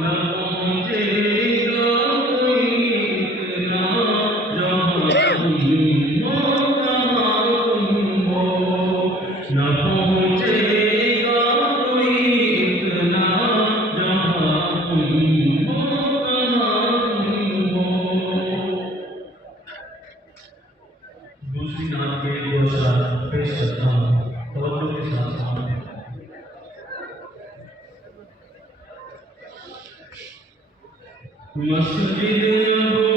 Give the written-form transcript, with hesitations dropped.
نہ پہنچے گا کوئی اتنا جہاں تم ہو کہاں تم ہو، نہ پہنچے گا کوئی اتنا جہاں تم ہو کہاں تم ہو۔ دوسری نعت کے دو اشعار پیش کرتا ہوں، توجہ کے ساتھ سنیں۔ مسجد